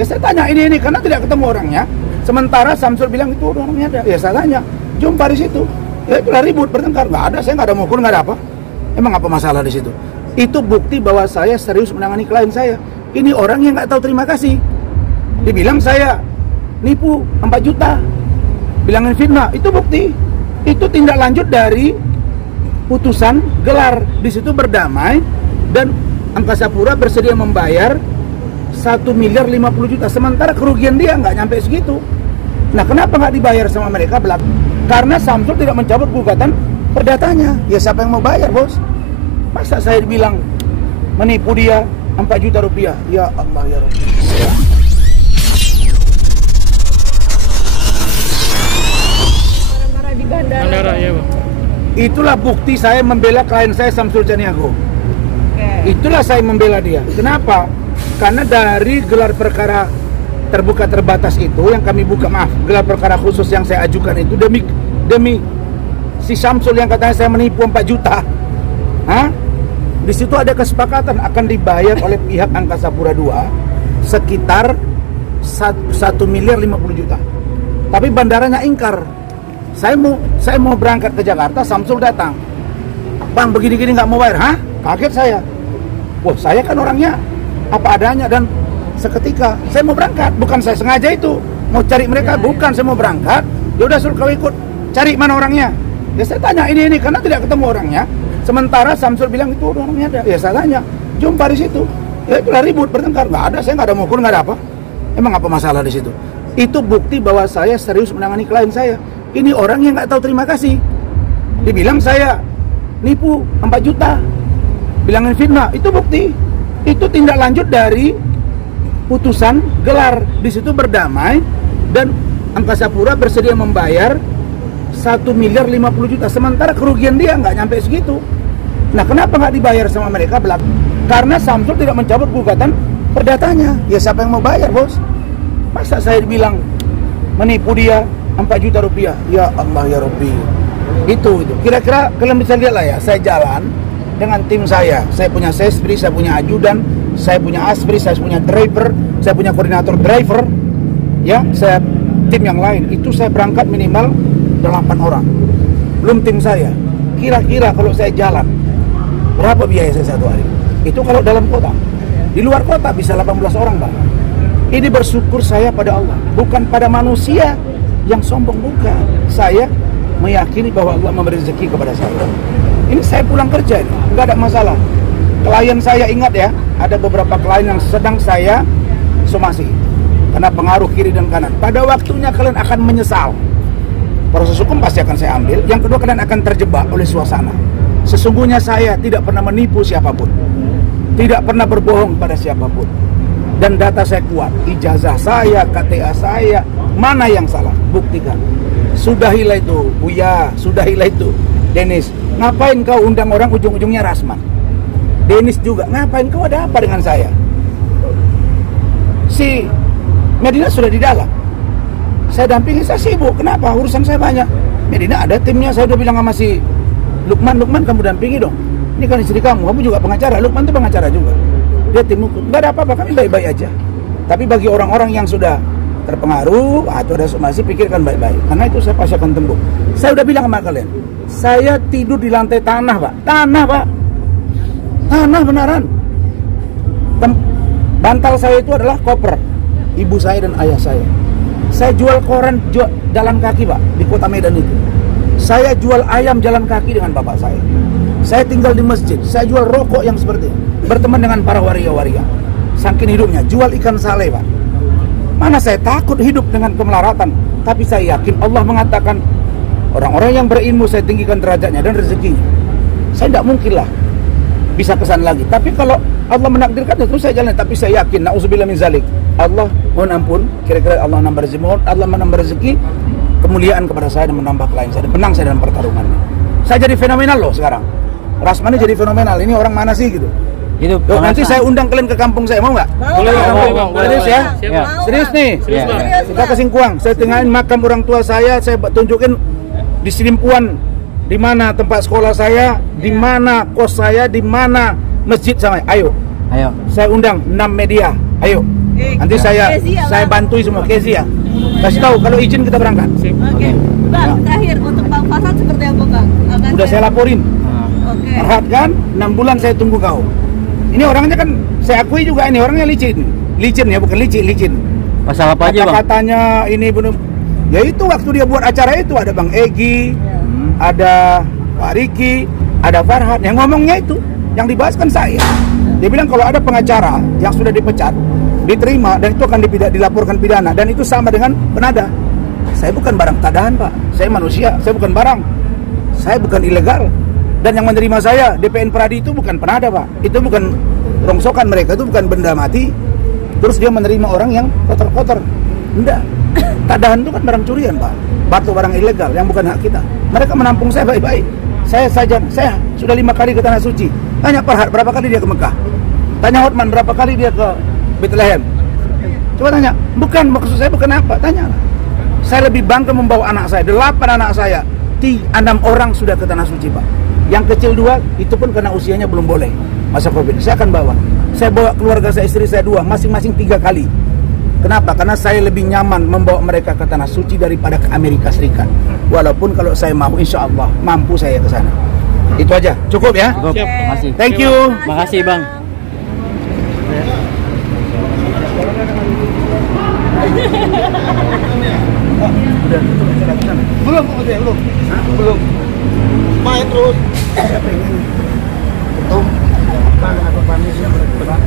Ya saya tanya ini karena tidak ketemu orangnya. Sementara Samsul bilang itu orangnya ada. Ya saya tanya, jumpa di situ. Ya itulah ribut, bertengkar. Nggak ada, saya nggak ada mukul, nggak ada apa. Emang apa masalah di situ? Itu bukti bahwa saya serius menangani klien saya. Ini orang yang nggak tahu terima kasih. Dibilang saya nipu 4 juta. Bilangin fitnah, itu bukti. Itu tindak lanjut dari putusan gelar. Di situ berdamai dan Angkasa Pura bersedia membayar 1.050.000.000. Sementara kerugian dia nggak nyampe segitu. Nah, kenapa nggak dibayar sama mereka? Karena Samsul tidak mencabut gugatan perdatanya. Ya siapa yang mau bayar, bos? Masa saya bilang menipu dia 4 juta rupiah? Ya Allah, ya Rabbi. Marah-marah di bandara ya, Bang. Itulah bukti saya membela klien saya Samsul Caniago. Itulah saya membela dia. Kenapa? Karena dari gelar perkara terbuka terbatas itu yang kami buka, gelar perkara khusus yang saya ajukan itu demi si Samsul yang katanya saya menipu 4 juta. Di situ ada kesepakatan akan dibayar oleh pihak Angkasa Pura II sekitar 1.050.000.000. Tapi bandaranya ingkar. Saya mau berangkat ke Jakarta, Samsul datang. Bang, begini-gini nggak mau bayar. Kaget saya. Wah, saya kan orangnya apa adanya dan seketika saya mau berangkat. Bukan saya sengaja itu mau cari mereka, bukan saya mau berangkat. Ya udah suruh kau ikut. Cari mana orangnya? Ya saya tanya ini karena tidak ketemu orangnya. Sementara Samsul bilang itu orangnya ada. Ya saya tanya, jumpa di situ. Ya itulah ribut, bertengkar. Nggak ada, saya nggak ada mukul, nggak ada apa. Emang apa masalah di situ? Itu bukti bahwa saya serius menangani klien saya. Ini orang yang nggak tahu terima kasih. Dibilang saya nipu 4 juta. Bilangin fitnah, itu bukti. Itu tindak lanjut dari putusan gelar. Di situ berdamai dan Angkasa Pura bersedia membayar 1.050.000.000. Sementara kerugian dia nggak nyampe segitu. Nah, kenapa nggak dibayar sama mereka? Karena Samsul tidak mencabut gugatan perdatanya. Ya siapa yang mau bayar, bos? Masa saya bilang menipu dia 4 juta rupiah? Ya Allah, ya Rabbi. Itu. Kira-kira kalian bisa lihat lah ya, saya jalan dengan tim saya. Saya punya sespri, saya punya ajudan, saya punya aspri, saya punya driver, saya punya koordinator driver. Ya, saya tim yang lain. Itu saya berangkat minimal 8 orang. Belum tim saya. Kira-kira kalau saya jalan, berapa biaya saya satu hari? Itu kalau dalam kota. Di luar kota bisa 18 orang, Pak. Ini bersyukur saya pada Allah, bukan pada manusia yang sombong, bukan. Saya meyakini bahwa Allah memberi rezeki kepada saya. Ini saya pulang kerja, nggak ada masalah. Klien saya, ingat ya, ada beberapa klien yang sedang saya somasi karena pengaruh kiri dan kanan. Pada waktunya kalian akan menyesal. Proses hukum pasti akan saya ambil. Yang kedua, kalian akan terjebak oleh suasana. Sesungguhnya saya tidak pernah menipu siapapun, tidak pernah berbohong pada siapapun. Dan data saya kuat, ijazah saya, KTA saya, mana yang salah? Buktikan. Sudahilah itu, Buya, sudahilah itu. Dennis, ngapain kau undang orang ujung-ujungnya Rasman? Dennis juga, ngapain kau, ada apa dengan saya? Si Medina sudah di dalam. Saya dampingi, saya sibuk. Kenapa? Urusan saya banyak. Medina ada timnya, saya udah bilang sama si Lukman, kamu dampingi dong. Ini kan istri kamu juga pengacara. Lukman itu pengacara juga. Dia tim hukum. Nggak ada apa-apa, kami baik-baik aja. Tapi bagi orang-orang yang sudah terpengaruh atau ada somasi, pikirkan baik-baik. Karena itu saya pasti akan tembuk. Saya udah bilang sama kalian, saya tidur di lantai tanah, Pak. Tanah, Pak. Tanah beneran. Bantal saya itu adalah koper ibu saya dan ayah saya. Saya jual koran jalan kaki, Pak, di kota Medan itu. Saya jual ayam jalan kaki dengan bapak saya. Saya tinggal di masjid. Saya jual rokok yang seperti ini. Berteman dengan para waria-waria. Saking hidupnya, jual ikan sale, Pak. Mana saya takut hidup dengan kemelaratan. Tapi saya yakin Allah mengatakan orang-orang yang berilmu saya tinggikan derajatnya dan rezekinya. Saya tidak mungkin lah bisa kesan lagi. Tapi kalau Allah menakdirkan itu saya jalan. Tapi saya yakin, na'udzubillah min zalik, Allah mohon ampun, kira-kira Allah nambah rezeki, Allah menambah rezeki, kemuliaan kepada saya dan menambah klien saya dan menang saya dalam pertarungannya. Saya jadi fenomenal loh sekarang. Rasmani jadi fenomenal. Ini orang mana sih gitu? Itu nanti saya undang kalian ke kampung saya, mau nggak? Boleh, Bang. Serius ya? Ya. Serius nih. Serius, Bang. Kita ke Singkuang. Saya tengahin makam orang tua saya tunjukin di Silimpuan di mana tempat sekolah saya, di mana kos saya, di mana masjid sama. Ayo. Saya undang 6 media. Ayo. Nanti saya bantu semua Kezia. Kasih tahu kalau izin kita berangkat. Oke. Bang, terakhir untuk Bang Farhad seperti apa Bang? Udah saya laporin. Oke. Farhad kan 6 bulan saya tunggu kau. Ini orangnya kan saya akui juga ini orangnya licin. Licin ya, bukan licin. Pasal apa aja, Bang? Katanya ini belum. Ya itu waktu dia buat acara itu ada Bang Egi, ada Pak Riki, ada Farhad. Yang ngomongnya itu, yang dibahas kan saya. Dia bilang kalau ada pengacara yang sudah dipecat, diterima dan itu akan dilaporkan pidana dan itu sama dengan penada. Saya bukan barang tadahan, Pak. Saya manusia, saya bukan barang. Saya bukan ilegal. Dan yang menerima saya DPN Pradi itu bukan penada, Pak. Itu bukan rongsokan mereka, itu bukan benda mati. Terus dia menerima orang yang kotor-kotor. Enggak. Tadahan itu kan barang curian, Pak. Batu barang ilegal yang bukan hak kita. Mereka menampung saya baik-baik. Saya sudah 5 kali ke Tanah Suci. Tanya Farhad berapa kali dia ke Mekah. Tanya Hotman berapa kali dia ke Bethlehem. Coba tanya. Bukan, maksud saya bukan apa. Tanya. Saya lebih bangga membawa anak saya. 8 anak saya. 6 orang sudah ke Tanah Suci, Pak. Yang kecil 2, itu pun karena usianya belum boleh. Masa Covid. Saya akan bawa. Saya bawa keluarga saya, istri saya 2. Masing-masing 3 kali. Kenapa? Karena saya lebih nyaman membawa mereka ke Tanah Suci daripada ke Amerika Serikat. Walaupun kalau saya mau, insya Allah mampu saya ke sana. Itu aja. Cukup ya? Cukup. Terima kasih. Thank you. Makasih, Bang. Belum. Main terus. Saya pengen ketemu Bang atau Panis yang berdebat.